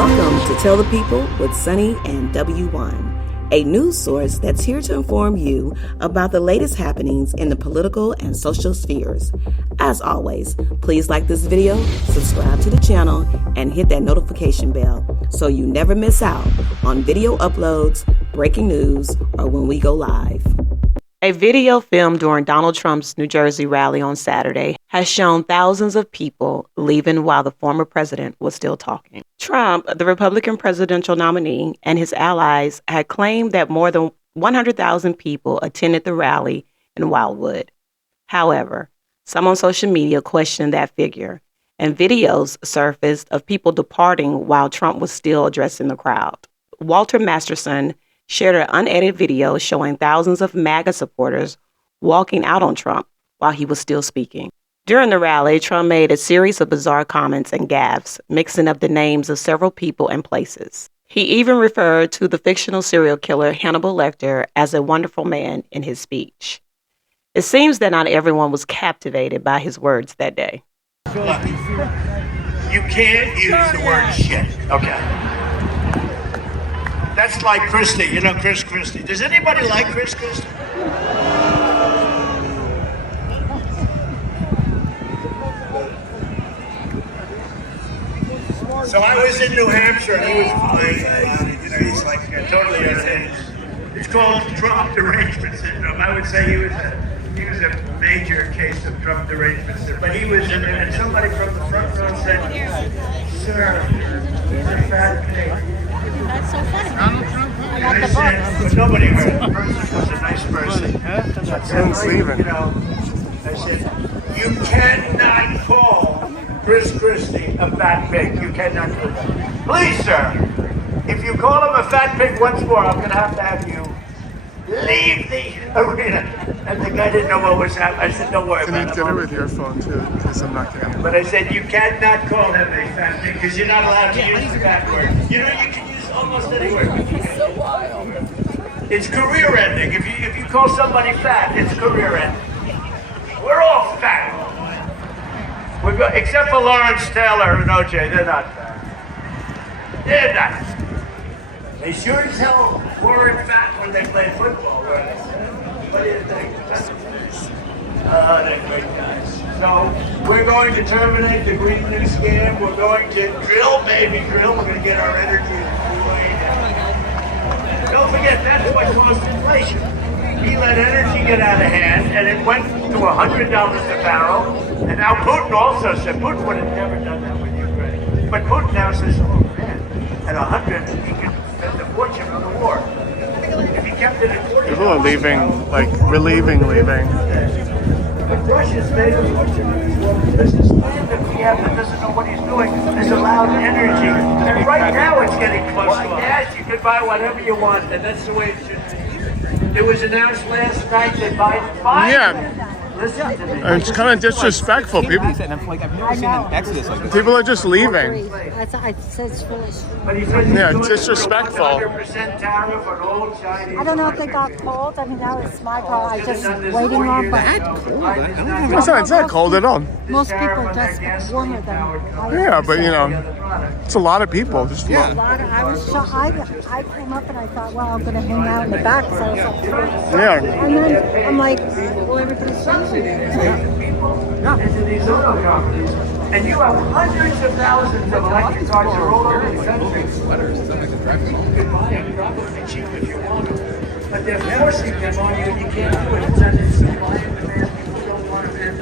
Welcome to Tell the People with Sunny and W1, a news source that's here to inform you about the latest happenings in the political and social spheres. As always, please like this video, subscribe to the channel, and hit that notification bell so you never miss out on video uploads, breaking news, or when we go live. A video filmed during Donald Trump's New Jersey rally on Saturday has shown thousands of people leaving while the former president was still talking. Trump, the Republican presidential nominee, and his allies had claimed that more than 100,000 people attended the rally in Wildwood. However, some on social media questioned that figure, and videos surfaced of people departing while Trump was still addressing the crowd. Walter Masterson shared an unedited video showing thousands of Maga supporters walking out on Trump while he was still speaking. During the rally, Trump made a series of bizarre comments and gaffes, mixing up the names of several people and places. He even referred to the fictional serial killer Hannibal Lecter as a wonderful man in his speech. It seems that not everyone was captivated by his words that day. Look, you can't use the word shit, okay? That's like Christie, you know Chris Christie. Does anybody like Chris Christie? So I was in New Hampshire and he was playing, he's like totally entertaining. It's called Trump derangement syndrome. I would say he was a major case of Trump derangement syndrome. But he was in there and somebody from the front row said, "Sir, he's a fat pig." That's so funny. I got I the said, book. but nobody heard. The person was a nice person. Someone's leaving. I said, you cannot call Chris Christie a fat pig. You cannot do that. Please, sir, if you call him a fat pig once more, I'm going to have you leave the arena. And the guy didn't know what was happening. I said, don't worry about it. Can you get it with your phone, too? Because I'm not getting it. But I said, you cannot call him a fat pig because you're not allowed to use the fat word. You know, you can use almost any word. It's so wild. It's career ending. If you call somebody fat, it's career ending. We're all fat. Except for Lawrence Taylor and OJ, they're not fat. They're not. They sure as hell weren't fat when they played football, right? What do you think? Oh, they're great guys. So we're going to terminate the Green New Scam. We're going to drill, baby, drill. We're going to get our energy way down. Don't forget, that's what caused inflation. He let energy get out of hand, and it went to $100 a barrel. And now Putin also said, Putin would have never done that with Ukraine. But Putin now says, oh man, at 100, he can spend a fortune on the war. If he kept it at 40, people are leaving, like, leaving. But Russia's made a fortune on this world business. Man that we have that doesn't know what he's doing has allowed energy. And right now it's getting close to gas. You can buy whatever you want, and that's the way it should be. It was announced last night that Biden. Yeah. Listen to me. It's kind of disrespectful. People I've never seen an exodus like this. are just leaving. I said it's foolish. But he says Yeah, he's disrespectful. 100% tariff on all Chinese. I don't know if they got cold. I mean, that was my call. I just waiting on, but It's not cold at all. most people are just warmer than I Yeah, but you know, it's a lot of people. Just A lot of, I was shocked. I came up and I thought, well, I'm going to hang out in the back. So I was like, yeah. and then I'm like, well, everybody's leaving. Into these auto companies. And you have hundreds of thousands of electric cars all over the country. You can buy them probably cheap if you want them. But they're forcing them on you and you can't do it. It's under supply and demand. People don't want them.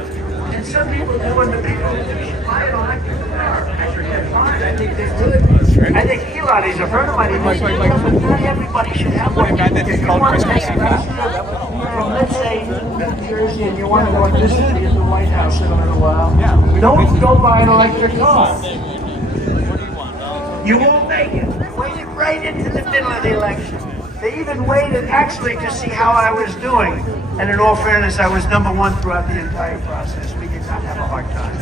And some people do, and the people who should buy an electric car, I think they're fine. I think they're good. I think Elon, he's a friend of mine. He thinks not everybody should have one. If you want to take from, let's say, New Jersey, and you want to go this city in the White House in a little while, don't go buy an electric car. You won't make it. Waited right into the middle of the election. They even waited actually to see how I was doing. And in all fairness, I was #1 throughout the entire process. We did not have a hard time.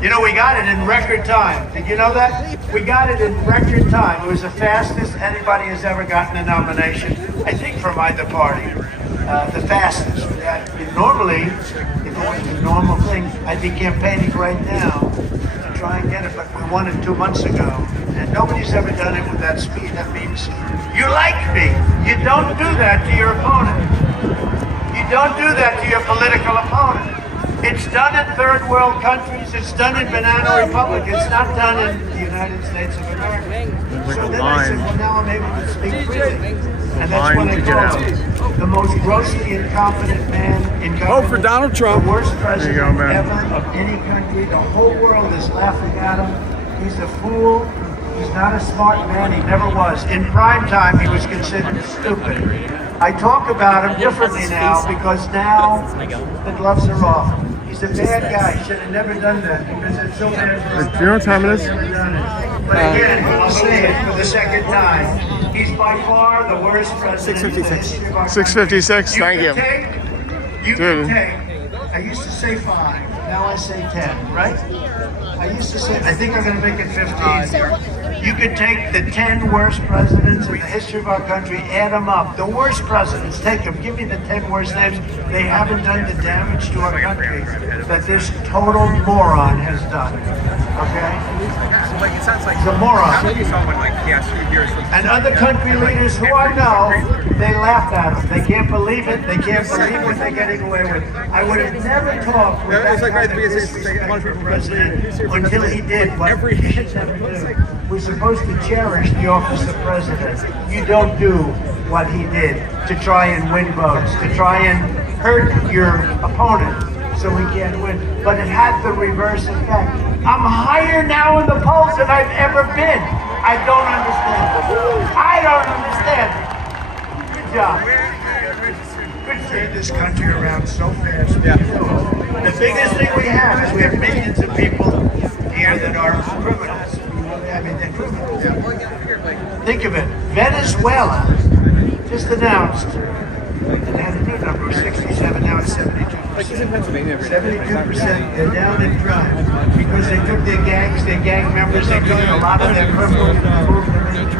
You know, we got it in record time. Did you know that? We got it in record time. It was the fastest anybody has ever gotten a nomination, I think, from either party. The fastest. Normally, if it was a normal thing, I'd be campaigning right now to try and get it, but we won it 2 months ago. And nobody's ever done it with that speed. That means you like me. You don't do that to your opponent. You don't do that to your political opponent. It's done in third world countries. It's done in banana republic. It's not done in the United States of America. So then I said, well, now I'm able to speak freely. And that's when I called him the most grossly incompetent man in government. Vote for Donald Trump. The worst president ever of any country. The whole world is laughing at him. He's a fool. He's not a smart man. He never was. In prime time, he was considered stupid. I talk about him differently now because now the gloves are off. He's a bad guy. He should have never done that because it's so bad for us. Do you know what time it is? But again, I'll say it for the second time. He's by far the worst president. 656. 656. Thank you. You can take. I used to say 5. Now I say 10. Right? I used to say. I think I'm going to make it 15. You could take the 10 worst presidents in the history of our country, add them up. The worst presidents, take them. Give me the 10 worst names. They haven't done the damage to our country that this total moron has done. Okay? Like it sounds like He's a moron. how you someone like he has 2 years from And other country leaders who I know, they laugh at him. They can't believe it. They can't believe what they're getting away with. I would have never talked with that kind of disrespectful president until he did what he should never do. We're supposed to cherish the office of president. You don't do what he did to try and win votes, to try and hurt your opponent so he can't win. But it had the reverse effect. I'm higher now in the polls than I've ever been. I don't understand. I don't understand. Good job. Good seeing this country around so fast. Yeah. The biggest thing we have is we have millions of people here that are criminals. I mean, they're criminals. Think of it. Venezuela just announced, and they had a new number, 67, now it's 72%. like he's in Pennsylvania. 72%, they're down in crime because they took their gangs, their gang members, they took a lot of their criminals and moved them into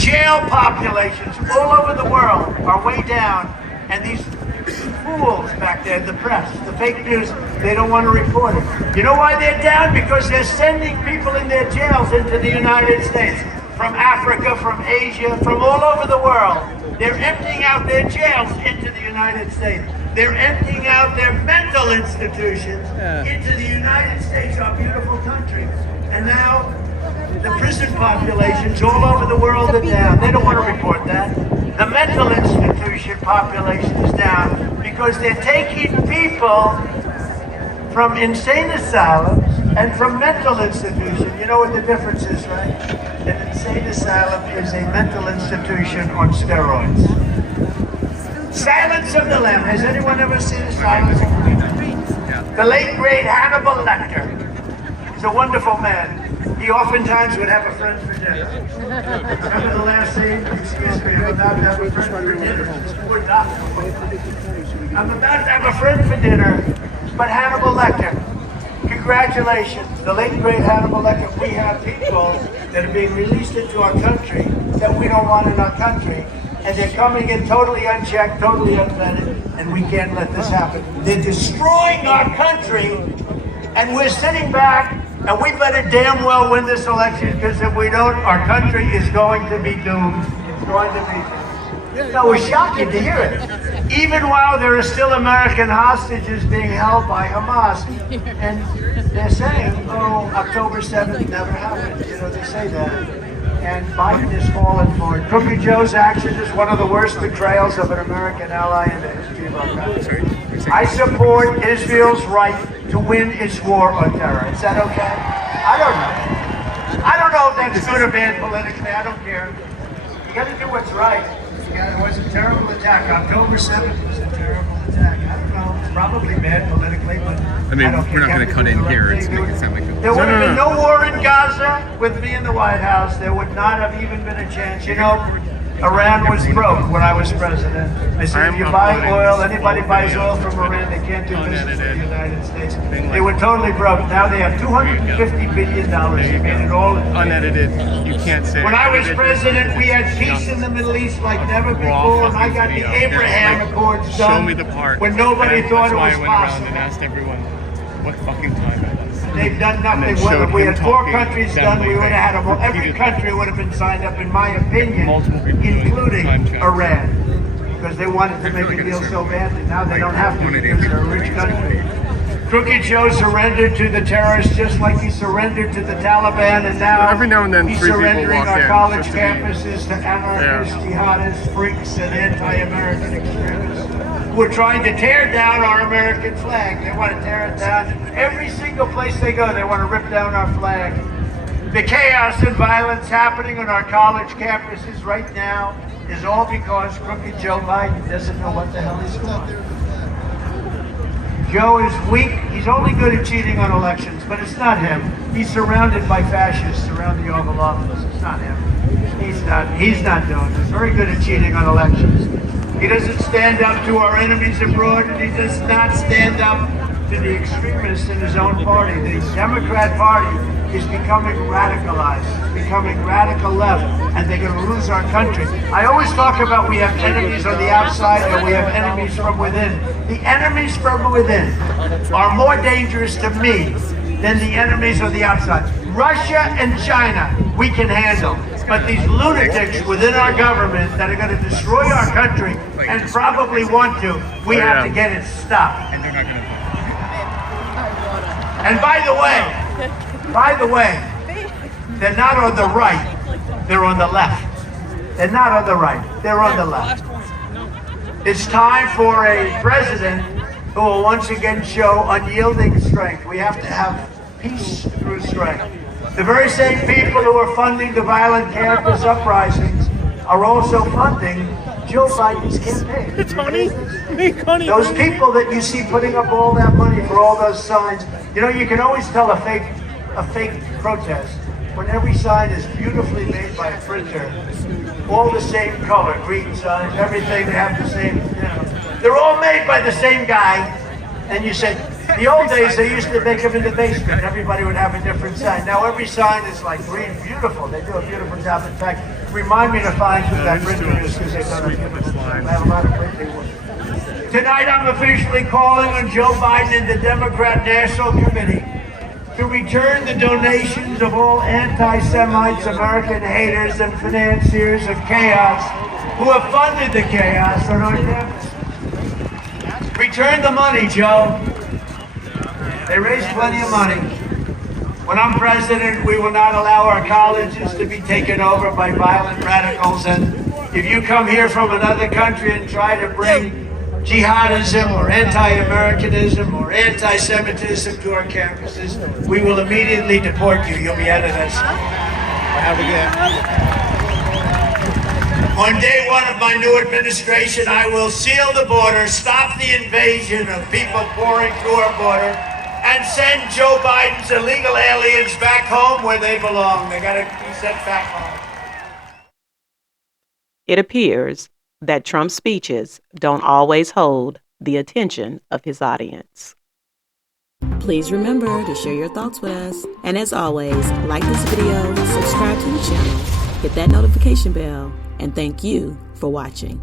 jail populations all over the world are way down, and these fools back there, the press, the fake news, they don't want to report it. You know why they're down? Because they're sending people in their jails into the United States, from Africa, from Asia, from all over the world. They're emptying out their jails into the United States. They're emptying out their mental institutions into the United States, our beautiful country. And now the prison populations all over the world are down. They don't want to report that. The mental institution population is down because they're taking people from insane asylums and from mental institutions. You know what the difference is, right? An insane asylum is a mental institution on steroids. Silence of the Lamb. Has anyone ever seen Silence of the Lamb? The late great Hannibal Lecter. He's a wonderful man. He oftentimes would have a friend for dinner. Remember the last scene? Excuse me, I'm about to have a friend for dinner. This poor doctor. I'm about to have a friend for dinner, but Hannibal Lecter. Congratulations, the late great Hannibal Lecter. We have people that are being released into our country that we don't want in our country, and they're coming in totally unchecked, totally unvetted, and we can't let this happen. They're destroying our country, and we're sitting back. And we better damn well win this election, because if we don't, our country is going to be doomed. It's going to be. No, it's shocking to hear it. Even while there are still American hostages being held by Hamas, and they're saying, oh, October 7th never happened. You know, they say that. And Biden is fallen for it. Cookie Joe's action is one of the worst betrayals of an American ally in the history of our country. I support Israel's right to win its war on terror. Is that okay? I don't know. I don't know if that's good or bad politically. I don't care. You got to do what's right. It was a terrible attack. October 7th was a terrible attack. I don't know. It's probably bad politically, but I mean, we're not going to cut in here and make it sound like there would have been no war in Gaza with me in the White House. There would not have even been a chance. You know, Iran was broke when I was president. I said, if you buy oil, anybody buys oil from Iran, they can't do business with the United States. They were totally broke. Now they have $250 billion. They made it all unedited. You can't say. When I was president, we had peace in the Middle East like never before, and I got the Abraham Accords done show me the part. when nobody thought it was possible. That's why I went around possible. and asked everyone what fucking time it was. They've done nothing then with showed it. We him had 4 talking countries that done. way We would have had back. every country would have been signed up, in my opinion, Multiple people doing including time checks. Iran, because they wanted to make a deal so badly. Now they don't have to because they're a rich country. Crooked Joe surrendered to the terrorists just like he surrendered to the Taliban, and now Every now and then, he's 3 people surrendering walk our in, college just to be- campuses to anarchists, jihadists, freaks, and anti-American extremists who are trying to tear down our American flag. They want to tear it down. Every single place they go, they want to rip down our flag. The chaos and violence happening on our college campuses right now is all because Crooked Joe Biden doesn't know what the hell he's doing. Joe is weak. He's only good at cheating on elections, but it's not him. He's surrounded by fascists around the Oval Office. It's not him. He's not doing it. He's very good at cheating on elections. He doesn't stand up to our enemies abroad, and he does not stand up to the extremists in his own party. The Democrat Party is becoming radicalized, it's becoming radical left, and they're going to lose our country. I always talk about we have enemies on the outside and we have enemies from within. The enemies from within are more dangerous to me than the enemies on the outside. Russia and China, we can handle. But these lunatics within our government that are going to destroy our country and probably want to, we have to get it stopped. And they're not going to. And by the way, they're not on the right, they're on the left. They're not on the right, they're on the left. It's time for a president who will once again show unyielding strength. We have to have peace through strength. The very same people who are funding the violent campus uprisings are also funding Joe Biden's campaign. Those people that you see putting up all that money for all those signs, you know, you can always tell a fake protest when every sign is beautifully made by a printer, all the same color, green signs, everything, they have the same, you know. They're all made by the same guy, and you say, the old days they used to make them in the basement, everybody would have a different sign. Now every sign is like green, beautiful, they do a beautiful job. In fact, remind me to find who that printer is, because they've done a beautiful job. I have a lot of printing work. Tonight I'm officially calling on Joe Biden and the Democrat National Committee to return the donations of all anti-Semites, American haters, and financiers of chaos who have funded the chaos on our campus. Return the money, Joe. They raise plenty of money. When I'm president, we will not allow our colleges to be taken over by violent radicals. And if you come here from another country and try to bring jihadism or anti-Americanism or anti-Semitism to our campuses, we will immediately deport you. You'll be out of that school. Have a good. On day one of my new administration, I will seal the border, stop the invasion of people pouring through our border, and send Joe Biden's illegal aliens back home where they belong. They gotta be sent back home. It appears that Trump's speeches don't always hold the attention of his audience. Please remember to share your thoughts with us. And as always, like this video, subscribe to the channel, hit that notification bell, and thank you for watching.